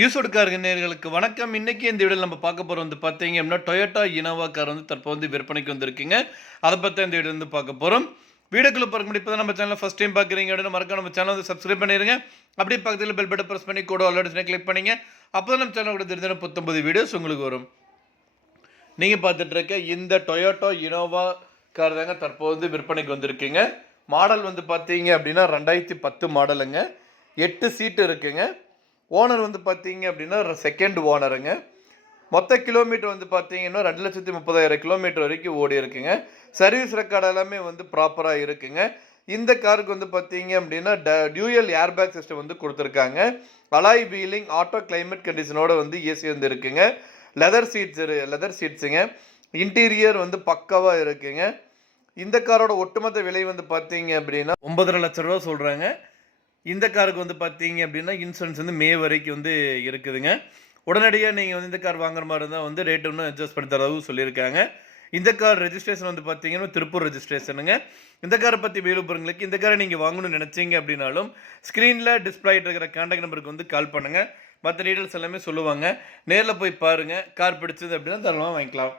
யூசோடு car நேயர்களுக்கு வணக்கம். இன்னைக்கு இந்த வீடியோல நம்ம பார்க்க போறோம் வந்து பார்த்தீங்க அப்படின்னா, டொயோட்டா இனோவா கார் வந்து தற்போது வந்து விற்பனைக்கு வந்திருக்குங்க. அத பத்தி இந்த வீடியோல வந்து பார்க்க போறோம். வீடியோக்குள்ள போறதுக்கு முன்னாடி இப்பதான் நம்ம சேனலை ஃபர்ஸ்ட் டைம் பார்க்குறீங்க அப்படின்னா மறக்காம நம்ம சேனலை வந்து சப்ஸ்கிரைப் பண்ணிருங்க. அப்படியே பக்கத்துல பெல் பட்டன் பிரஸ் பண்ணி கூட ஆல் ஆப்ஷனை கிளிக் பண்ணீங்க. அப்பதான் நம்ம சேனலோட தெரிஞ்ச 19 வீடியோஸ் உங்களுக்கு வரும். நீங்க பார்த்துட்டு இருக்க இந்த டொயோட்டா இனோவா கார் தாங்க தற்போது வந்து விற்பனைக்கு வந்திருக்குங்க. மாடல் வந்து பார்த்தீங்க அப்படின்னா 2010 மாடலுங்க. 8 சீட் இருக்குங்க. ஓனர் வந்து பார்த்தீங்க அப்படின்னா செகண்ட் ஓனருங்க. மொத்த கிலோமீட்டர் வந்து பார்த்தீங்கன்னா 2,30,000 கிலோமீட்டர் வரைக்கும் ஓடி இருக்குங்க. சர்வீஸ் ரெக்கார்ட் எல்லாமே வந்து ப்ராப்பராக இருக்குங்க. இந்த காருக்கு வந்து பார்த்தீங்க அப்படின்னா டியூயல் ஏர்பேக் சிஸ்டம் வந்து கொடுத்துருக்காங்க. அலாய் வீலிங் ஆட்டோ கிளைமேட் கண்டிஷனோட வந்து ஏசி வந்து இருக்குங்க. லெதர் சீட்ஸுங்க. இன்டீரியர் வந்து பக்காவாக இருக்குங்க. இந்த காரோட ஒட்டுமொத்த விலை வந்து பார்த்தீங்க அப்படின்னா 9,50,000 ரூபா சொல்கிறாங்க. இந்த காருக்கு வந்து பார்த்தீங்க அப்படின்னா இன்சூரன்ஸ் வந்து மே வரைக்கும் வந்து இருக்குதுங்க. உடனடியாக நீங்கள் வந்து இந்த கார் வாங்குற மாதிரி இருந்தால் வந்து ரேட் இன்னும் அட்ஜஸ்ட் பண்ணி தரவும் சொல்லியிருக்காங்க. இந்த கார் ரெஜிஸ்ட்ரேஷன் வந்து பார்த்தீங்கன்னா திருப்பூர் ரெஜிஸ்ட்ரேஷனுங்க. இந்த காரை பற்றி விருப்பங்களுக்கு இந்த காரை நீங்கள் வாங்கணும்னு நினச்சிங்க அப்படின்னாலும் ஸ்க்ரீனில் டிஸ்பிளே ஆகிட்டு இருக்கிற கான்டாக்ட் நம்பருக்கு வந்து கால் பண்ணுங்கள். மற்ற டீட்டெயில்ஸ் எல்லாமே சொல்லுவாங்க. நேரில் போய் பாருங்கள். கார் பிடிச்சது அப்படின்னா தாராளமாக வாங்கிக்கலாம்.